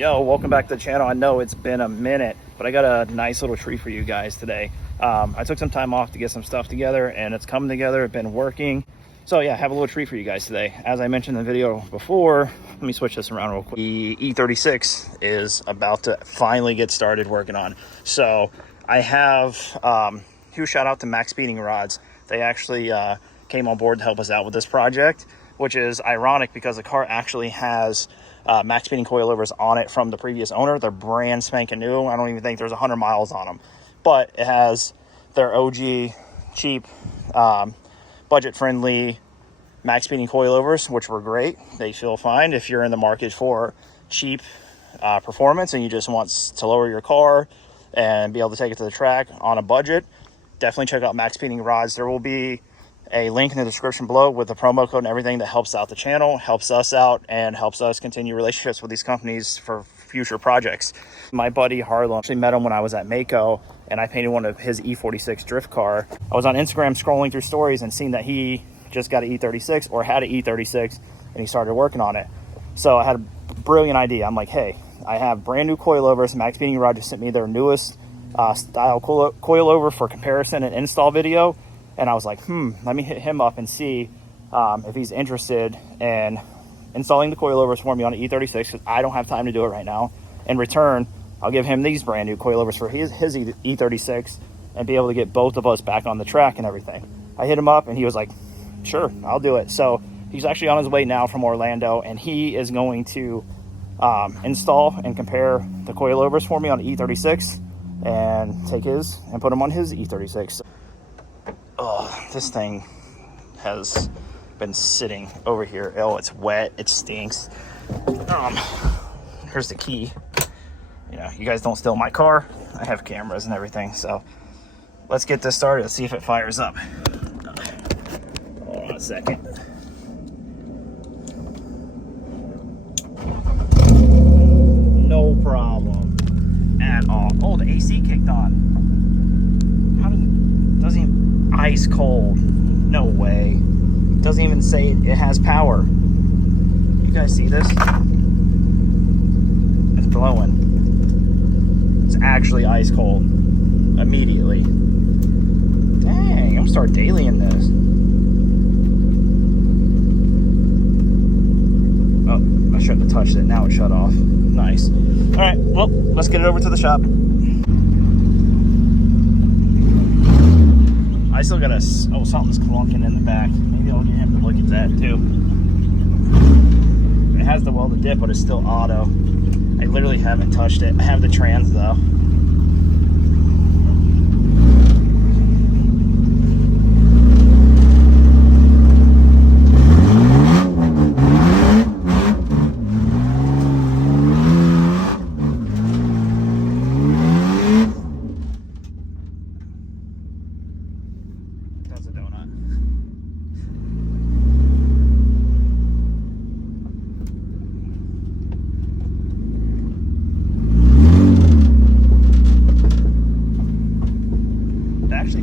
Yo, welcome back to the channel. I know it's been a minute, but I got a nice little treat for you guys today. I took some time off to get some stuff together, and it's coming together. It's been working. So yeah, I have a little treat for you guys today. As I mentioned in the video before, let me switch this around real quick. The E36 is about to finally get started working on. So I have, huge shout out to Maxpeedingrods. They actually came on board to help us out with this project, which is ironic because the car actually has Maxpeeding coilovers on it from the previous owner. They're brand spanking new. I don't even think there's 100 miles on them, but it has their OG cheap budget friendly Maxpeeding coilovers, which were great. They feel fine if you're in the market for cheap performance and you just want to lower your car and be able to take it to the track on a budget. Definitely check out Maxpeedingrods. There will be a link in the description below with the promo code and everything that helps out the channel, helps us out, and helps us continue relationships with these companies for future projects. My buddy Harlem, actually met him when I was at Mako, and I painted one of his E46 drift car. I was on Instagram scrolling through stories and seen that he just got an E36 or had an E36, and he started working on it. So I had a brilliant idea. I'm like, hey, I have brand new coilovers. Maxpeedingrods just sent me their newest style coilover for comparison and install video. And I was like, let me hit him up and see if he's interested in installing the coilovers for me on an E36, because I don't have time to do it right now. In return, I'll give him these brand new coilovers for his E36 and be able to get both of us back on the track and everything. I hit him up and he was like, sure, I'll do it. So he's actually on his way now from Orlando, and he is going to install and compare the coilovers for me on the E36 and take his and put them on his E36. Oh, this thing has been sitting over here. Oh, it's wet. It stinks. Here's the key. You know, you guys don't steal my car. I have cameras and everything. So let's get this started. Let's see if it fires up. Hold on a second. No problem at all. Oh, the AC kicked on. Doesn't even... Ice cold. No way. Doesn't even say it has power. You guys see this? It's blowing. It's actually ice cold. Immediately. Dang, I'm gonna start dailying this. Oh, I shouldn't have touched it. Now it shut off. Nice. Alright, well, let's get it over to the shop. I still got something's clunking in the back. Maybe I'll get him to look at that too. It has the welded dip, but it's still auto. I literally haven't touched it. I have the trans though.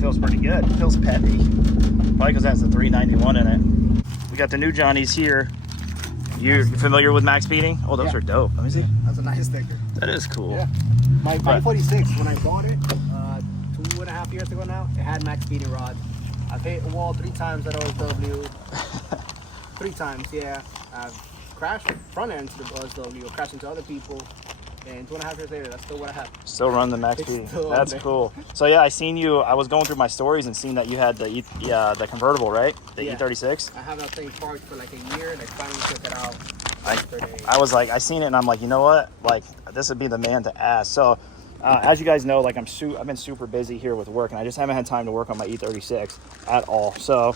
Feels pretty good. It feels peppy. Probably because it has the 391 in it. We got the new Johnnies here. You familiar with Maxpeeding? Oh, those are dope. Let me see. That's a nice sticker. That is cool. Yeah. My 46, when I bought it 2.5 years ago now, it had Maxpeedingrods. I've hit a wall 3 times at OSW. 3 times, yeah. I've crashed front end to the OSW, crashed into other people. And 2.5 years later, that's still what I have. Still run the Maxpeeding. That's cool. So yeah, I seen you. I was going through my stories and seen that you had the the convertible, right? The E36. I have that thing parked for like a year, and I finally took it out. I was like, I seen it, and I'm like, you know what? Like, this would be the man to ask. So, as you guys know, like I've been super busy here with work, and I just haven't had time to work on my E36 at all. So,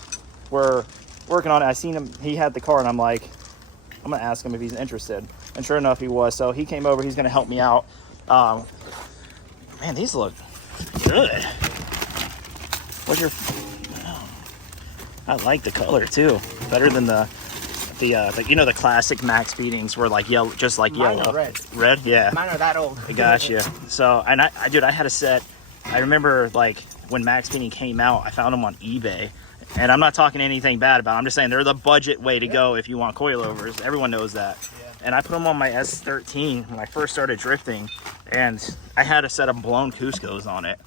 we're working on it. I seen him. He had the car, and I'm like, I'm gonna ask him if he's interested. And sure enough, he was. So he came over. He's gonna help me out. Man, these look good. What's your? I like the color too. Better than the you know, the classic Maxpeedings were like yellow, just like Mine yellow. Are red. Red, yeah. Mine are that old. I got you. So, and dude, I had a set. I remember like when Maxpeeding came out, I found them on eBay. And I'm not talking anything bad about them. I'm just saying they're the budget way to go if you want coilovers. Everyone knows that. and I put them on my S13 when I first started drifting, and I had a set of blown Cuscos on it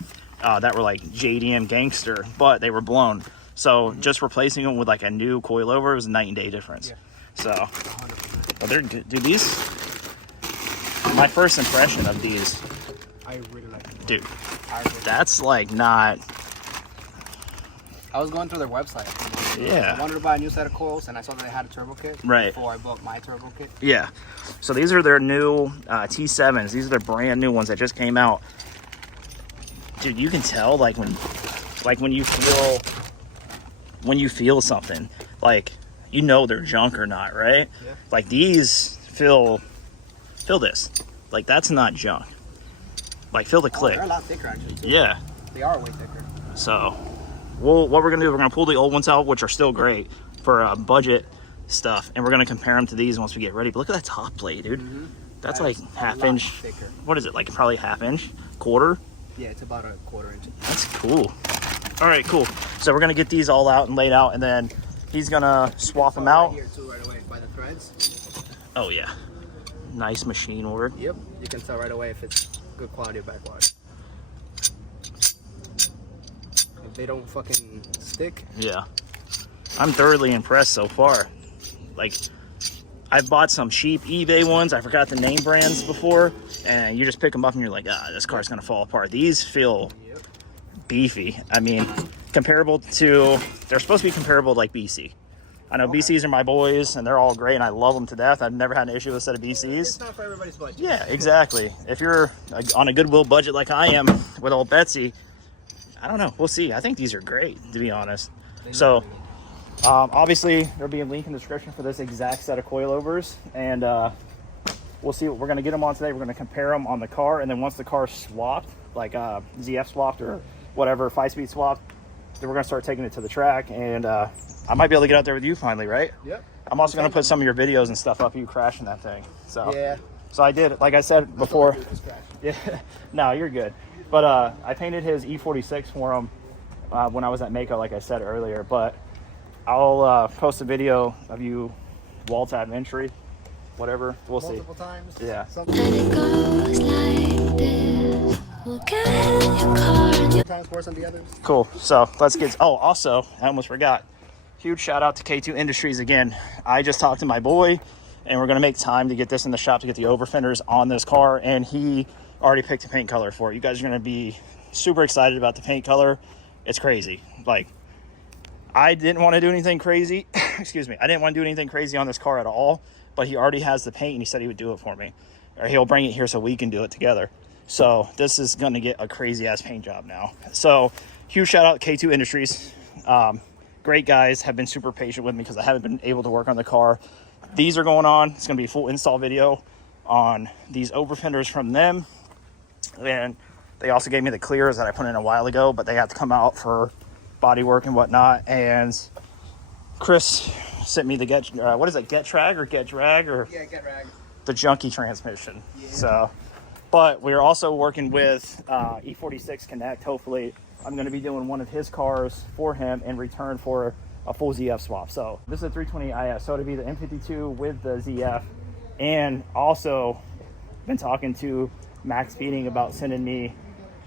that were like JDM Gangster, but they were blown. So just replacing them with like a new coilover was a night and day difference. Yeah. So, 100%. But they're, dude, these, my first impression of these, I really like them. Dude, that's like not. I was going through their website. Yeah. I wanted to buy a new set of coils, and I saw that they had a turbo kit. Right. Before I bought my turbo kit. Yeah. So these are their new T7s. These are their brand new ones that just came out. Dude, you can tell like when you feel something, like you know they're junk or not, right? Yeah. Like these feel this. Like that's not junk. Like feel the click. They're a lot thicker actually. Too. Yeah. They are way thicker. So, what we're gonna do, we're gonna pull the old ones out, which are still great for budget stuff, and we're gonna compare them to these once we get ready. But look at that top plate, dude. Mm-hmm. That's like half inch. Thicker. What is it? Like probably half inch, quarter. Yeah, it's about a quarter inch. That's cool. All right, cool. So we're gonna get these all out and laid out, and then he's gonna swap them out. Right here too, right away by the threads. Oh yeah, nice machine work. Yep, you can tell right away if it's good quality of backwire. If they don't fucking stick. Yeah, I'm thoroughly impressed so far. Like, I've bought some cheap eBay ones. I forgot the name brands before, and you just pick them up and you're like, this car's gonna fall apart. These feel beefy. I mean, comparable to, they're supposed to be comparable to like BC. I know BCs are my boys and they're all great and I love them to death. I've never had an issue with a set of BCs. It's not for everybody's budget. Yeah, exactly. If you're on a Goodwill budget like I am with old Betsy, I don't know. We'll see. I think these are great, to be honest. So, obviously, there'll be a link in the description for this exact set of coilovers. And we'll see. We're going to get them on today. We're going to compare them on the car. And then once the car's swapped, like ZF swapped or whatever, 5-speed swapped, then we're going to start taking it to the track. And I might be able to get out there with you finally, right? Yep. I'm also going to put some of your videos and stuff up of you crashing that thing. So yeah. So I did, like I said before. Yeah. No, you're good. But I painted his E36 for him when I was at Mako, like I said earlier. But I'll post a video of you wall tab entry, whatever. We'll Multiple see. times. Yeah. And it goes like this. We'll get in your car and you Sometimes worse than the others. Cool. So let's get. Oh, also, I almost forgot. Huge shout out to K2 Industries again. I just talked to my boy, and we're gonna make time to get this in the shop to get the overfenders on this car, and he already picked a paint color for it. You guys are gonna be super excited about the paint color. It's crazy. Like, I didn't want to do anything crazy. Excuse me. I didn't want to do anything crazy on this car at all, but he already has the paint, and he said he would do it for me, or he'll bring it here so we can do it together. So this is gonna get a crazy ass paint job now. So huge shout out to K2 Industries. Great guys, have been super patient with me because I haven't been able to work on the car. These are going on. It's going to be a full install video on these overfenders from them. And they also gave me the clears that I put in a while ago, but they have to come out for body work and whatnot. And Chris sent me the what is it, Get Drag or Get Drag? Or Yeah, Get Rag. the junky transmission. Yeah. So, but we're also working with E36 Connect. Hopefully I'm going to be doing one of his cars for him in return for a full ZF swap. So this is a 320 IS, so it'll be the M52 with the ZF. And also been talking to Maxpeeding about sending me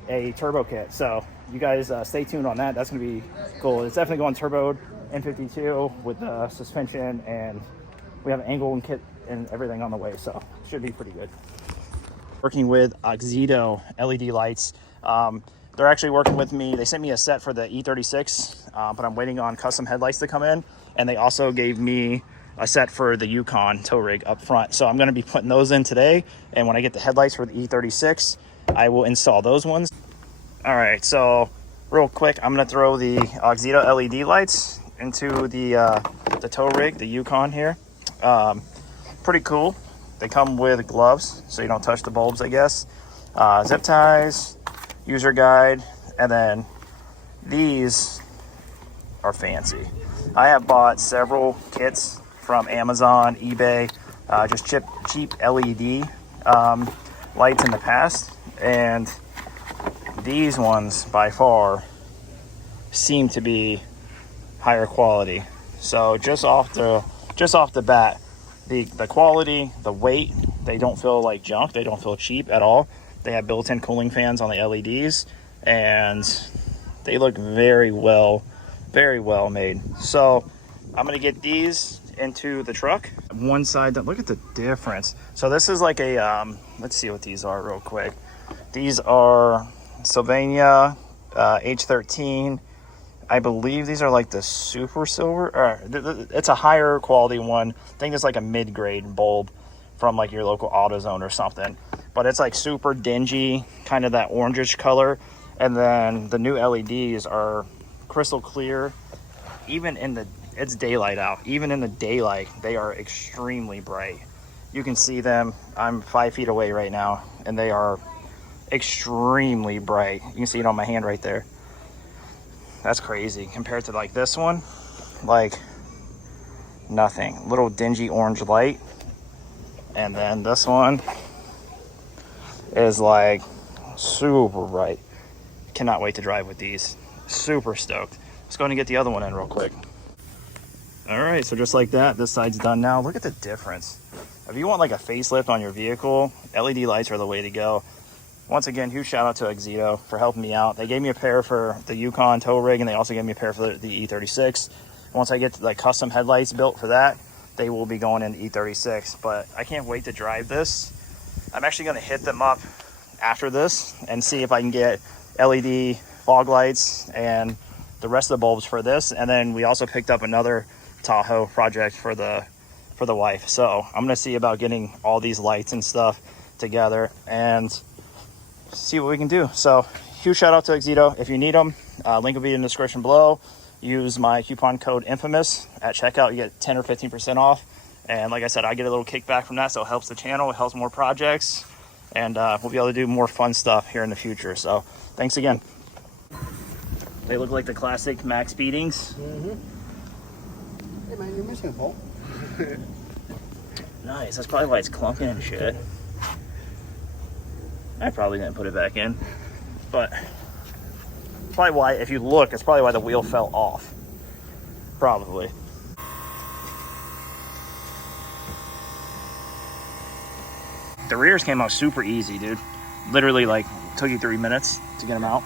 a turbo kit. So you guys stay tuned on that. That's going to be cool. It's definitely going turboed M52 with the suspension, and we have an angle and kit and everything on the way. So it should be pretty good. Working with Auxito LED lights. They're actually working with me. They sent me a set for the E36, but I'm waiting on custom headlights to come in. And they also gave me a set for the Yukon tow rig up front. So I'm going to be putting those in today. And when I get the headlights for the E36, I will install those ones. All right, so real quick, I'm going to throw the Auxito LED lights into the tow rig, the Yukon here. Pretty cool. They come with gloves, so you don't touch the bulbs, I guess. Zip ties, user guide, and then these are fancy. I have bought several kits from Amazon, eBay, just cheap LED lights in the past, and these ones by far seem to be higher quality. So just off the bat, The quality, the weight, they don't feel like junk. They don't feel cheap at all. They have built-in cooling fans on the LEDs, and they look very well made. So I'm gonna get these into the truck. One side, look at the difference. So this is like a let's see what these are real quick. These are Sylvania H13. I believe these are like the super silver. It's a higher quality one. I think it's like a mid-grade bulb from like your local AutoZone or something. But it's like super dingy, kind of that orangish color. And then the new LEDs are crystal clear. Even in the, it's daylight out. Even in the daylight, they are extremely bright. You can see them. I'm 5 feet away right now, and they are extremely bright. You can see it on my hand right there. That's crazy compared to like this one, like nothing. Little dingy orange light. And then this one is like super bright. Cannot wait to drive with these. Super stoked. Let's go and get the other one in real quick. All right, so just like that, this side's done now. Look at the difference. If you want like a facelift on your vehicle, LED lights are the way to go. Once again, huge shout out to Auxito for helping me out. They gave me a pair for the Yukon tow rig, and they also gave me a pair for the E36. Once I get like custom headlights built for that, they will be going in the E36. But I can't wait to drive this. I'm actually going to hit them up after this and see if I can get LED fog lights and the rest of the bulbs for this. And then we also picked up another Tahoe project for the wife. So I'm going to see about getting all these lights and stuff together and see what we can do. So huge shout out to Auxito. If you need them, link will be in the description below. Use my coupon code infamous at checkout. You get 10 or 15% off. And like I said, I get a little kickback from that, so it helps the channel, it helps more projects, and we'll be able to do more fun stuff here in the future. So thanks again. They look like the classic Maxpeedings. Hey man, you're missing a bolt. Nice. That's probably why it's clunking and shit. I probably didn't put it back in, but probably why, if you look, it's probably why the wheel fell off. Probably. The rears came out super easy, dude. Literally, like, took you 3 minutes to get them out.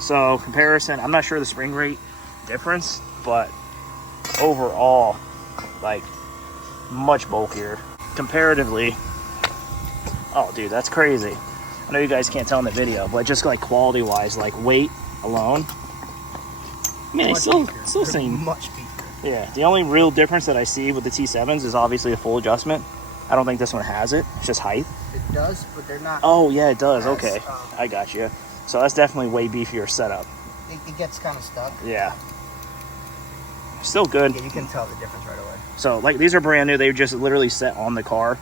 So, comparison, I'm not sure the spring rate difference, but overall, like, much bulkier. Comparatively, oh, dude, that's crazy. I know you guys can't tell in the video, but just, like, quality-wise, like, weight alone, I mean, it's still seem much bigger. Yeah, the only real difference that I see with the T7s is obviously a full adjustment. I don't think this one has it. It's just height. It does, but they're not. Oh, yeah, it does. Okay. I got you. So that's definitely way beefier setup. It gets kind of stuck. Yeah. Still good. Yeah, you can tell the difference right away. So, like, these are brand new. They were just literally set on the car,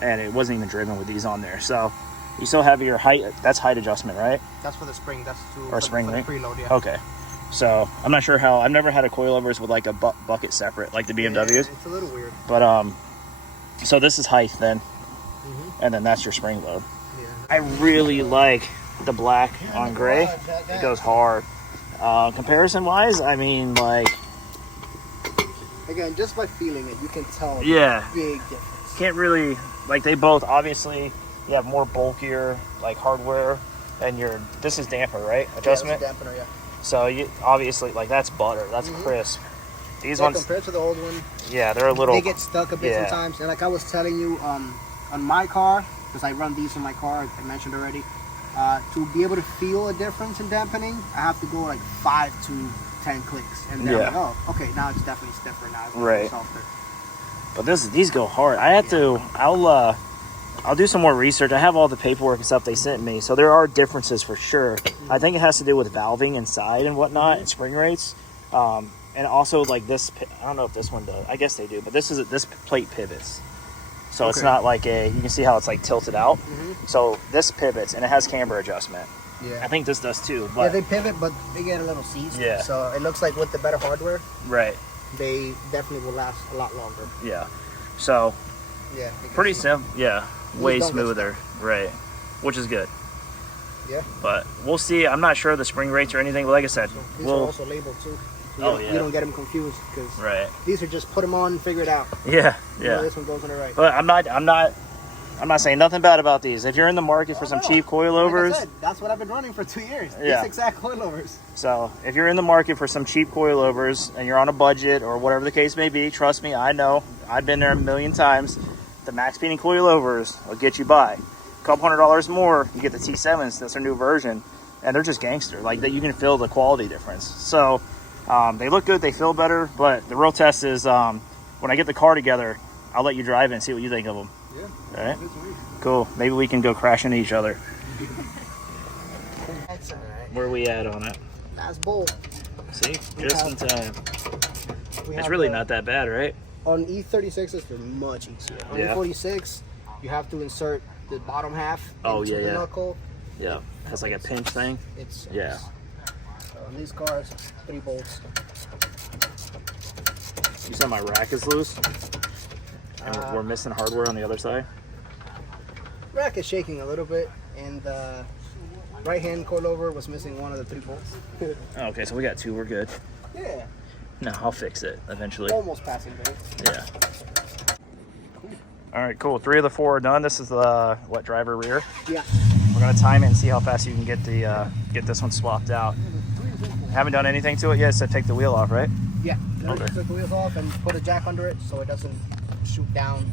and it wasn't even driven with these on there. So, you still have your height. That's height adjustment, right? That's for the spring. That's or spring, for right? the preload, yeah. Okay. So, I'm not sure how. I've never had a coilovers with, like, a bucket separate, like the BMWs. Yeah, it's a little weird. But, so this is height then. And then that's your spring load. Yeah. I really like the black on gray. It goes hard. Comparison wise, I mean, like, again, just by feeling it, you can tell. Yeah. Big difference. Can't really, like, they both obviously you have more bulkier like hardware, and this is damper, right? Adjustment. Yeah, dampener, yeah. So you obviously, like, that's butter. That's crisp. These ones compared to the old one. Yeah, they're a little. They get stuck a bit sometimes, and like I was telling you, on my car, because I run these in my car, I mentioned already. To be able to feel a difference in dampening, I have to go like 5 to 10 clicks, and then I'm like, oh, okay, now it's definitely stiffer now. It's right. Softer. But these go hard. I have to. I'll do some more research. I have all the paperwork and stuff they sent me, so there are differences for sure. I think it has to do with valving inside and whatnot, and spring rates. And also, like, this, I don't know if this one does. I guess they do, but this plate pivots. So it's not like you can see how it's like tilted out. So this pivots, and it has camber adjustment. Yeah. I think this does too. But yeah, they pivot, but they get a little seized. Yeah. So it looks like with the better hardware, right, they definitely will last a lot longer. Yeah. So yeah, pretty simple. Yeah, way smoother. Right, which is good. Yeah. But we'll see. I'm not sure of the spring rates or anything. But like I said, these are also labeled too. Oh, You yeah. don't get them confused because Right. these are just put them on, figure it out. Yeah, You know, yeah. this one goes on the right. But I'm not saying nothing bad about these. If you're in the market for some cheap coilovers, Like I said, that's what I've been running for 2 years. Yeah. These exact coilovers. so if you're in the market for some cheap coilovers and you're on a budget or whatever the case may be, trust me, I know. I've been there a million times. The Maxpeeding coilovers will get you by. A couple $100 more, you get the T7s. That's their new version, and they're just gangster. Like that, you can feel the quality difference. So they look good, they feel better. But the real test is when I get the car together, I'll let you drive it and see what you think of them. Yeah. All right. Cool. Maybe we can go crash into each other. That's all right. Where are we at on it? Last bowl. See, just in time. We It's have really the- not that bad, right? On E36s, they're much easier. On Yeah. E46, you have to insert the bottom half Oh, into yeah, the yeah. knuckle. Yeah. That's like a pinch thing. It's Yeah. So on these cars, 3 bolts. You said my rack is loose, and we're missing hardware on the other side. Rack is shaking a little bit, and right hand coilover was missing one of the 3 bolts. Oh, okay, so we got 2. We're good. Yeah, No, I'll fix it eventually. almost passing grade. Yeah. All right, cool. 3 of the 4 are done. This is the driver rear. Yeah. We're gonna time it and see how fast you can get the get this one swapped out. Haven't done anything to it yet, so take the wheel off, right? Yeah. Okay. Took the wheels off and put a jack under it so it doesn't shoot down.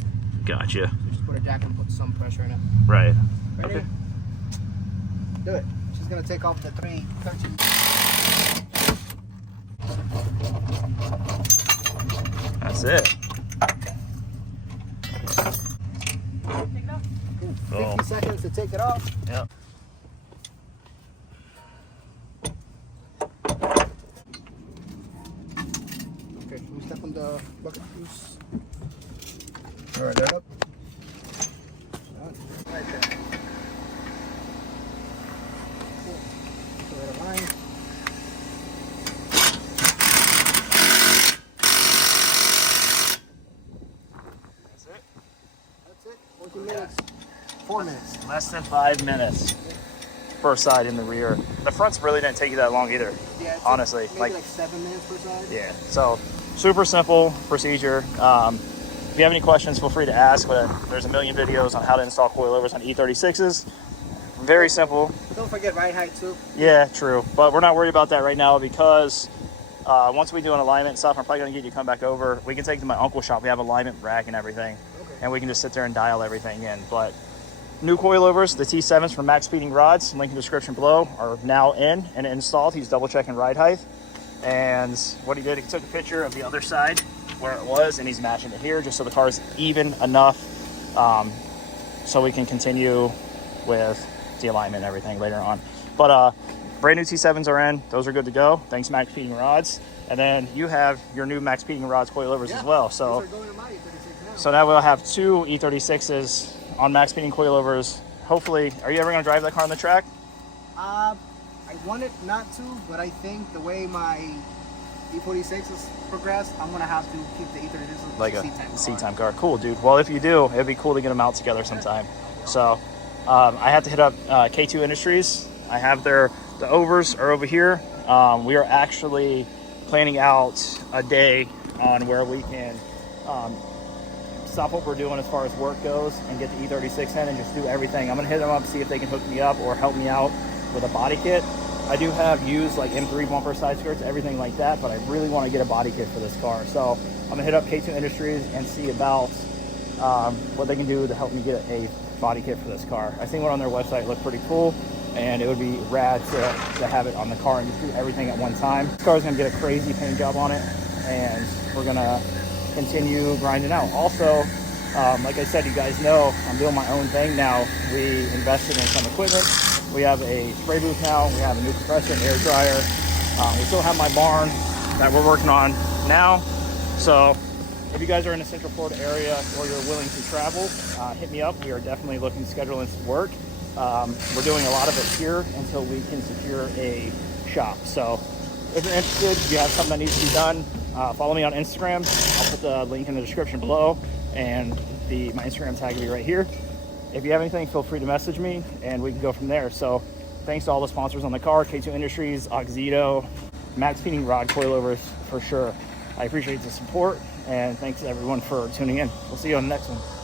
Gotcha. Just put a jack and put some pressure in it. Right. Ready? Okay. Do it. She's gonna take off the 313. That's it. Cool. 50 seconds to take it off. Yep. Okay, we step on the bucket loose. Alright, there up. Right there. Cool. Put it line. That's it. That's it. 14 minutes. 4 minutes. Less than 5 minutes per side in the rear. The fronts really didn't take you that long either. Yeah, it's Honestly, maybe like 7 minutes per side. Yeah, so super simple procedure. If you have any questions, feel free to ask, but there's a million videos on how to install coilovers on E36s. Very simple. Don't forget ride height too. Yeah, true. But we're not worried about that right now because once we do an alignment and stuff, I'm probably going to get you to come back over. We can take to my uncle's shop. We have alignment rack and everything. Okay. And we can just sit there and dial everything in. But new coilovers, the T7s from Maxpeedingrods, link in the description below, are now in and installed. He's double checking ride height. And what he did, he took a picture of the other side where it was, and he's matching it here just so the car is even enough so we can continue with the alignment and everything later on. But brand new T7s are in. Those are good to go. Thanks, Maxpeedingrods. And then you have your new Maxpeedingrods coilovers as well. So, These are going to my E36 now. so now we'll have 2 E36s on Maxpeeding coilovers. Hopefully, are you ever going to drive that car on the track? I wanted not to, but I think the way my E46 has progressed, I'm gonna have to keep the E36 Like a C-time C-time car. Cool, dude. Well, if you do, it'd be cool to get them out together sometime. So I have to hit up K2 Industries. I have the overs are over here. We are actually planning out a day on where we can stop what we're doing as far as work goes and get the E36 in and just do everything. I'm gonna hit them up, see if they can hook me up or help me out with a body kit. I do have used like M3 bumper side skirts, everything like that, but I really want to get a body kit for this car. So I'm gonna hit up K2 Industries and see about what they can do to help me get a body kit for this car. I seen one on their website, looked pretty cool, and it would be rad to have it on the car and just do everything at one time. This car is gonna get a crazy paint job on it, and we're gonna continue grinding out. Also, like I said, you guys know I'm doing my own thing now. We invested in some equipment. We have a spray booth now. We have a new compressor, air dryer. We still have my barn that we're working on now. So if you guys are in the Central Florida area or you're willing to travel, hit me up. We are definitely looking to schedule in some work. We're doing a lot of it here until we can secure a shop. So if you're interested, you have something that needs to be done, follow me on Instagram. I'll put the link in the description below, and my Instagram tag will be right here. If you have anything, feel free to message me and we can go from there. So thanks to all the sponsors on the car, K2 Industries, Auxito, Maxpeedingrod coilovers for sure. I appreciate the support, and thanks everyone for tuning in. We'll see you on the next one.